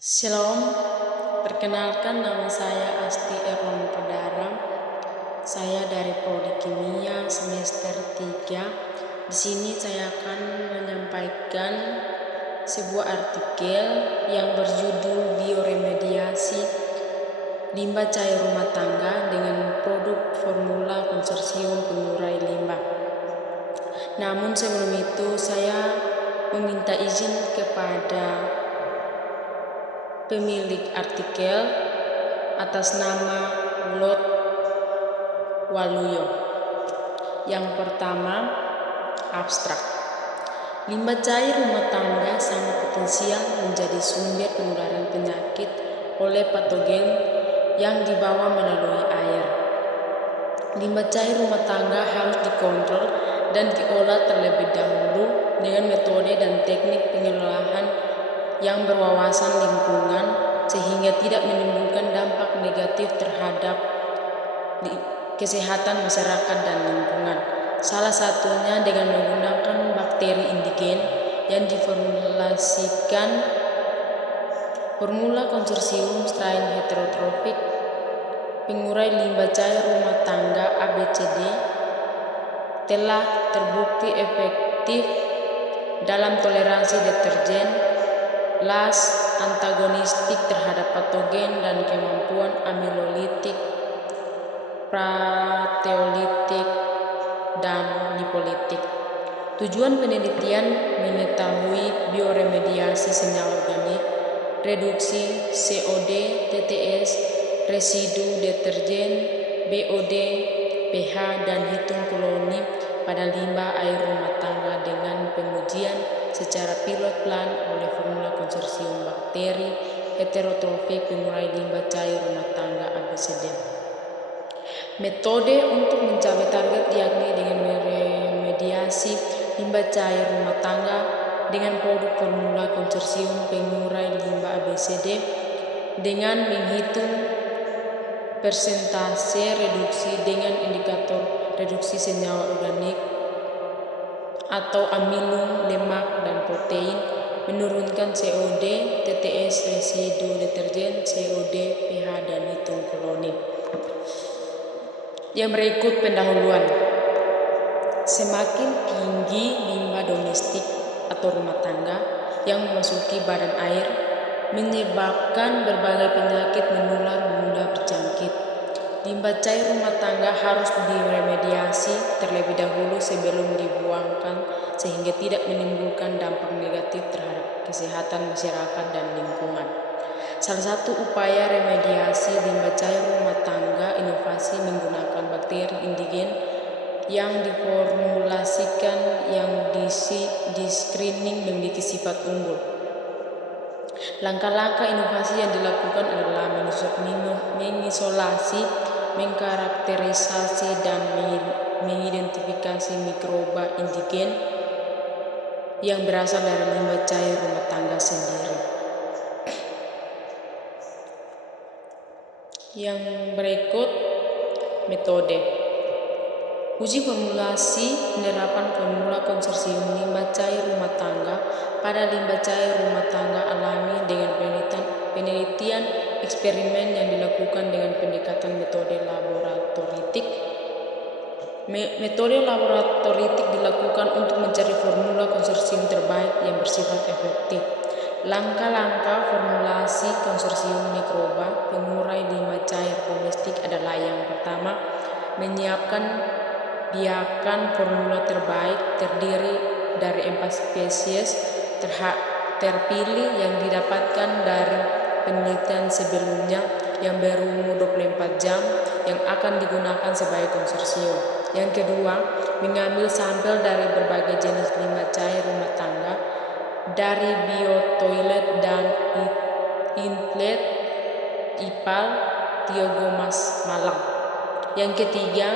Shalom, perkenalkan nama saya Asti Erwan Pedara. Saya dari Prodi Kimia semester 3. Di sini saya akan menyampaikan sebuah artikel yang berjudul Bioremediasi Limbah Cair Rumah Tangga dengan Produk Formula Konsorsium Pengurai Limbah. Namun sebelum itu saya meminta izin kepada pemilik artikel atas nama Lot Waluyo. Yang pertama, abstrak. Limbah cair rumah tangga sangat potensial menjadi sumber penularan penyakit oleh patogen yang dibawa melalui air. Limbah cair rumah tangga harus dikontrol dan diolah terlebih dahulu dengan metode dan teknik pengelolaan yang berwawasan lingkungan sehingga tidak menimbulkan dampak negatif terhadap kesehatan masyarakat dan lingkungan. Salah satunya dengan menggunakan bakteri indigen yang diformulasikan formula konsorsium strain heterotrofik pengurai limbah cair rumah tangga ABCD telah terbukti efektif dalam toleransi deterjen, las antagonistik terhadap patogen dan kemampuan amilolitik, proteolitik, dan lipolitik. Tujuan penelitian mengetahui bioremediasi senyawa organik, reduksi COD, TTS, residu deterjen, BOD, pH, dan hitung koloni pada limbah air rumah tangga dengan pengujian secara pilot plan oleh formula konsorsium bakteri heterotrofik pengurai limbah cair rumah tangga ABCD. Metode untuk mencapai target yakni dengan meremediasi limbah cair rumah tangga dengan produk formula konsorsium pengurai limbah ABCD dengan menghitung persentase reduksi dengan indikator reduksi senyawa organik atau amilum, lemak, dan protein, menurunkan COD, TTS, residu deterjen, COD, pH, dan hitung koloni. Yang berikut pendahuluan. Semakin tinggi limbah domestik atau rumah tangga yang memasuki badan air menyebabkan berbagai penyakit menular mudah berjangkit. Limbah cair rumah tangga harus diremediasi terlebih dahulu sebelum dibuangkan sehingga tidak menimbulkan dampak negatif terhadap kesehatan masyarakat dan lingkungan. Salah satu upaya remediasi limbah cair rumah tangga inovasi menggunakan bakteri indigen yang diformulasikan yang di screening memiliki sifat unggul. Langkah-langkah inovasi yang dilakukan adalah mengisolasi, mengkarakterisasi, dan mengidentifikasi mikroba indigen yang berasal dari limbah cair rumah tangga sendiri. Yang berikut metode uji formulasi penerapan formula konsorsium limbah cair rumah tangga pada limbah cair rumah tangga alami dengan penelitian eksperimen yang dilakukan dengan pendekatan metode laboratoritik. Metode laboratoritik dilakukan untuk mencari formula konsorsium terbaik yang bersifat efektif. Langkah-langkah formulasi konsorsium mikroba pengurai limbah cair domestik adalah yang pertama, menyiapkan biakan formula terbaik terdiri dari 4 spesies terpilih yang didapatkan dari penelitian sebelumnya yang berumur 24 jam yang akan digunakan sebagai konsorsium. Yang kedua, mengambil sampel dari berbagai jenis limbah cair rumah tangga dari biotoilet dan inlet IPAL Tiogomas Malang. Yang ketiga,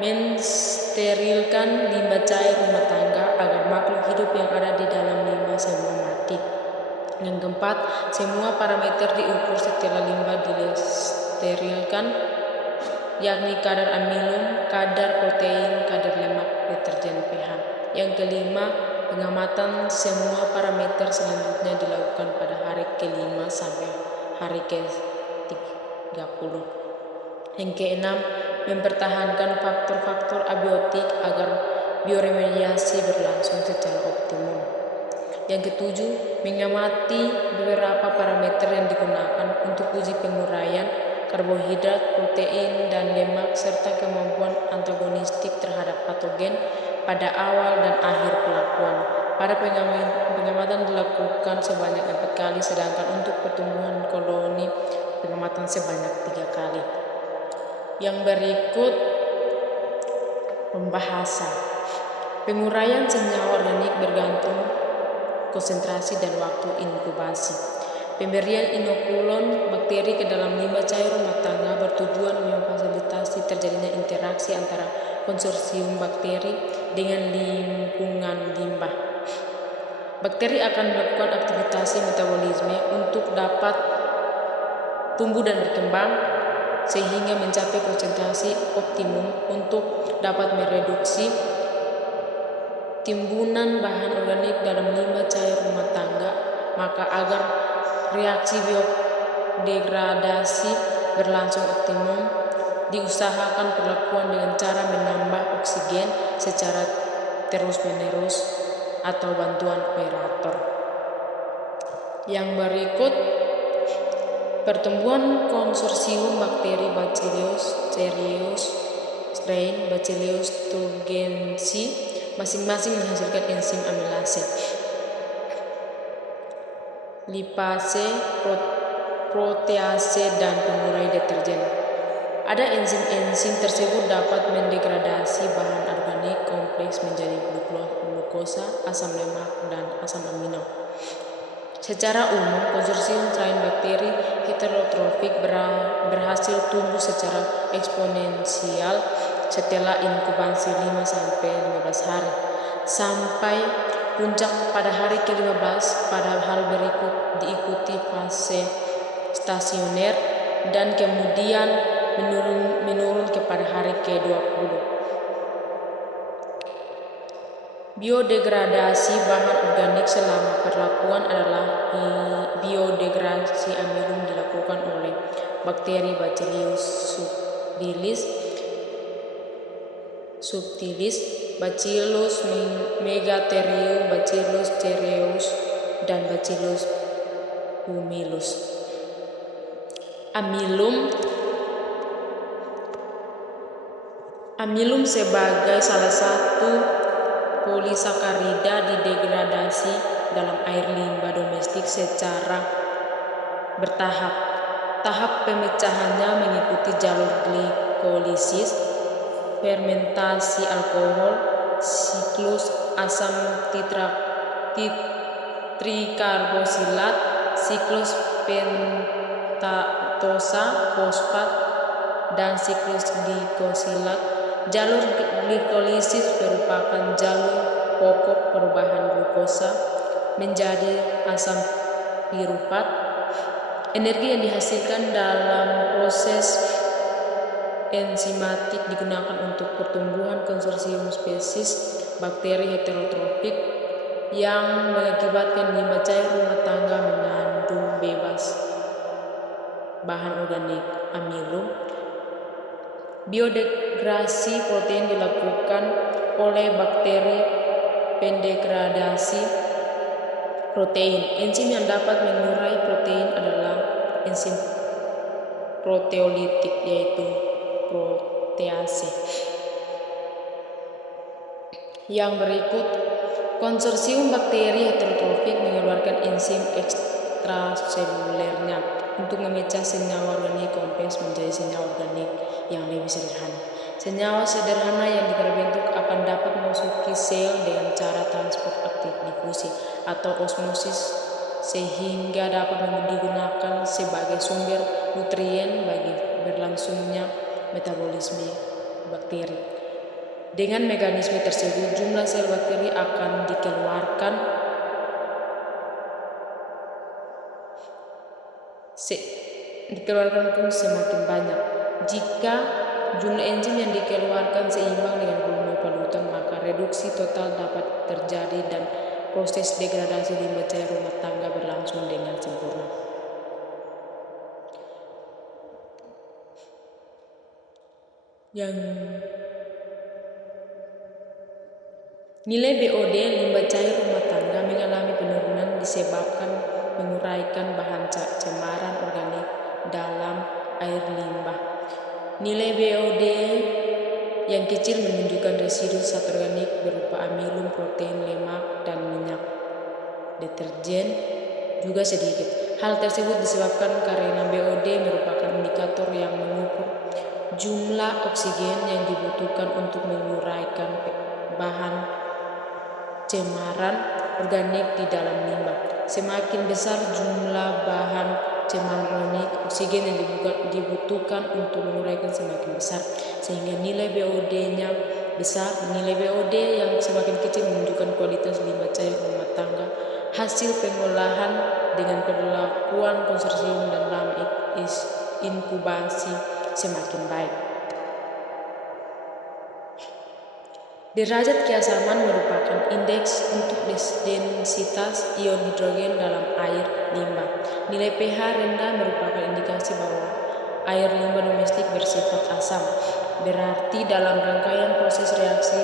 mensterilkan limbah cair rumah tangga agar makhluk hidup yang ada di dalam limbah semua mati. Yang keempat, semua parameter diukur setelah limbah disterilkan, yakni kadar amilum, kadar protein, kadar lemak, deterjen, pH. Yang kelima, pengamatan semua parameter selanjutnya dilakukan pada hari ke-5 sampai hari ke-30. Yang ke-6, mempertahankan faktor-faktor abiotik agar bioremediasi berlangsung secara optimum. Yang ke-7, mengamati beberapa parameter yang digunakan untuk uji penguraian karbohidrat, protein, dan lemak serta kemampuan antagonistik terhadap patogen pada awal dan akhir pelakuan. Pada pengamatan dilakukan sebanyak 4 kali, sedangkan untuk pertumbuhan koloni pengamatan sebanyak 3 kali. Yang berikut pembahasan. Penguraian senyawa organik bergantung konsentrasi dan waktu inkubasi. Pemberian inokulon bakteri ke dalam limbah cair rumah tangga bertujuan memfasilitasi terjadinya interaksi antara konsorsium bakteri dengan lingkungan limbah. Bakteri akan melakukan aktivitas metabolisme untuk dapat tumbuh dan berkembang sehingga mencapai konsentrasi optimum untuk dapat mereduksi timbunan bahan organik dalam limbah cair rumah tangga. Maka agar reaksi biodegradasi berlangsung optimum, diusahakan perlakuan dengan cara menambah oksigen secara terus-menerus atau bantuan aerator. Yang berikut pertumbuhan konsorsium bakteri Bacillus cereus strain Bacillus thuringiensis masing-masing menghasilkan enzim amilase, lipase, protease, dan pengurai deterjen. Ada enzim-enzim tersebut dapat mendegradasi bahan organik kompleks menjadi glukosa, asam lemak, dan asam amino. Secara umum, konsorsium strain bakteri heterotrofik berhasil tumbuh secara eksponensial setelah inkubasi 5-15 hari, sampai puncak pada hari ke-15. Pada hal berikut diikuti fase stasioner dan kemudian menurun kepada hari ke-20. Biodegradasi bahan organik selama perlakuan adalah biodegradasi amilum dilakukan oleh bakteri Bacillus subtilis, Bacillus megatherium, Bacillus cereus, dan Bacillus humilus. Amilum sebagai salah satu polisakarida didegradasi dalam air limbah domestik secara bertahap. Tahap pemecahannya mengikuti jalur glikolisis, fermentasi alkohol, siklus asam trikarbosilat, siklus pentatosa fosfat, dan siklus glikosilat. Jalur glikolisis merupakan jalur pokok perubahan glukosa menjadi asam pirufat. Energi yang dihasilkan dalam proses enzimatik digunakan untuk pertumbuhan konsorsium spesies bakteri heterotrofik yang mengakibatkan limbah cair rumah tangga mengandung bebas bahan organik amilum. Biodegradasi protein dilakukan oleh bakteri pendegradasi protein. Enzim yang dapat mengurai protein adalah enzim proteolitik, yaitu protease. Yang berikut, konsorsium bakteri heterotrofik mengeluarkan enzim ekstraselulernya untuk memecah senyawa organik kompleks menjadi senyawa organik yang lebih sederhana. Senyawa sederhana yang terbentuk akan dapat memasuki sel dengan cara transport aktif difusi atau osmosis sehingga dapat digunakan sebagai sumber nutrien bagi berlangsungnya metabolisme bakteri. Dengan mekanisme tersebut, jumlah sel bakteri akan dikeluarkan pun semakin banyak. Jika jumlah enzim yang dikeluarkan seimbang dengan volume polutan, maka reduksi total dapat terjadi dan proses degradasi limbah cair rumah tangga berlangsung dengan sempurna. Yang nilai BOD limbah cair rumah tangga mengalami penurunan disebabkan menguraikan bahan cemaran organik dalam air limbah. Nilai BOD yang kecil menunjukkan residu zat organik berupa amilum, protein, lemak, dan minyak deterjen juga sedikit. Hal tersebut disebabkan karena BOD merupakan indikator yang mengukur jumlah oksigen yang dibutuhkan untuk menguraikan bahan cemaran organik di dalam limbah. Semakin besar jumlah bahan cemaran organik, oksigen yang dibutuhkan untuk menguraikan semakin besar, sehingga nilai BOD-nya besar. Nilai BOD yang semakin kecil menunjukkan kualitas limbah cair rumah tangga hasil pengolahan dengan perlakuan konsorsium dan lama inkubasi semakin baik. Derajat keasaman merupakan indeks untuk densitas ion hidrogen dalam air limbah. Nilai pH rendah merupakan indikasi bahwa air limbah domestik bersifat asam. Berarti dalam rangkaian proses reaksi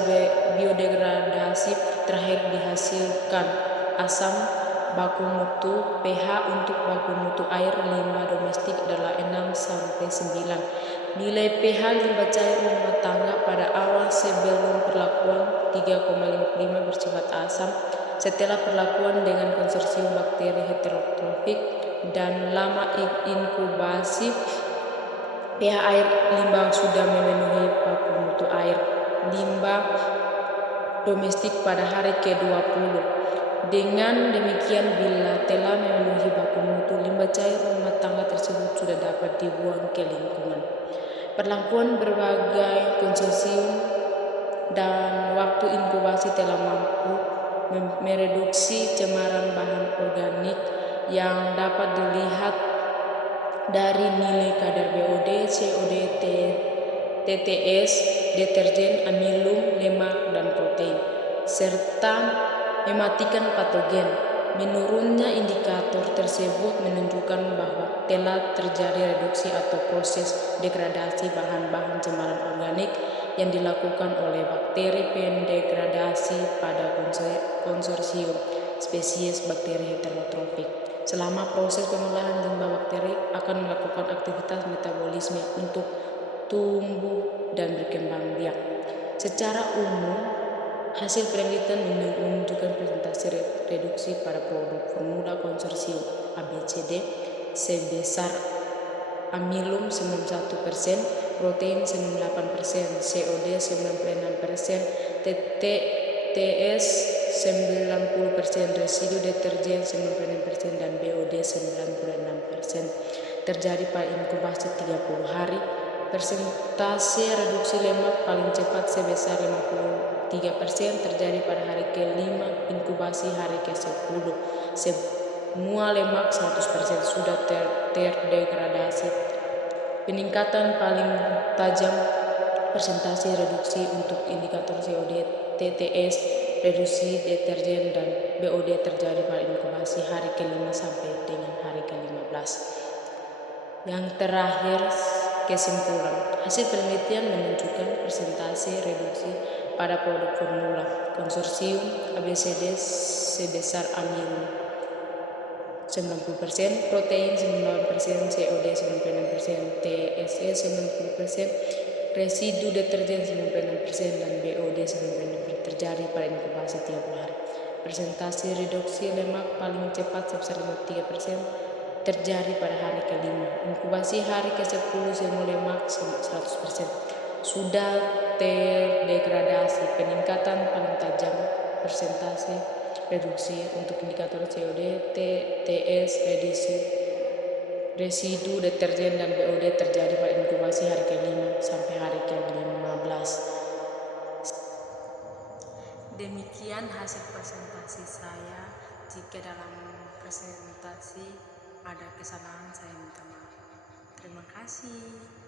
biodegradasi terakhir dihasilkan asam baku mutu. pH untuk baku mutu air limbah domestik adalah 6-9. Nilai pH limbah cair rumah tangga pada awal sebelum perlakuan 3,55 bersifat asam. Setelah perlakuan dengan konsorsium bakteri heterotrofik dan lama inkubasi, pH air limbah sudah memenuhi baku mutu air limbah domestik pada hari ke-20. Dengan demikian, bila telah memenuhi baku mutu, limbah cair rumah tangga tersebut sudah dapat dibuang ke lingkungan. Perlakuan berbagai konsorsium dan waktu inkubasi telah mampu mereduksi cemaran bahan organik yang dapat dilihat dari nilai kadar BOD, COD, TTS, deterjen, amilum, lemak, dan protein, serta mematikan patogen. Menurunnya indikator tersebut menunjukkan bahwa telah terjadi reduksi atau proses degradasi bahan-bahan cemaran organik yang dilakukan oleh bakteri pendegradasi pada konsorsium spesies bakteri heterotrofik. Selama proses pengolahan, limbah bakteri akan melakukan aktivitas metabolisme untuk tumbuh dan berkembang biak. Secara umum, hasil penelitian menunjukkan presentasi reduksi pada produk formula konsorsium ABCD sebesar amilum 91%, protein 98%, COD 96%, TTS 90%, residu deterjen 96%, dan BOD 96% terjadi pada inkubasi 30 hari. Persentase reduksi lemak paling cepat sebesar 53% terjadi pada hari ke-5 inkubasi hari ke-10. Semua lemak 100% sudah terdegradasi. Peningkatan paling tajam persentase reduksi untuk indikator COD, TTS, reduksi deterjen, dan BOD terjadi pada inkubasi hari ke-5 sampai dengan hari ke-15. Yang terakhir, kesimpulan. Hasil penelitian menunjukkan persentase reduksi pada produk formula konsorsium ABCD sebesar amilum 90%, protein 98%, COD 96%, TSE 90%, residu deterjen 96%, dan BOD 96% terjadi pada inkubasi 30 hari. Persentase reduksi lemak paling cepat sebesar 53% terjadi pada hari ke-5. Inkubasi hari ke-10 semua lemak 100% sudah terdegradasi. Peningkatan paling tajam persentase reduksi untuk indikator COD, TTS, residu deterjen, dan BOD terjadi pada inkubasi hari ke-5 sampai hari ke-15. Demikian hasil presentasi saya. Jika dalam presentasi ada kesalahan, saya minta maaf. Terima kasih.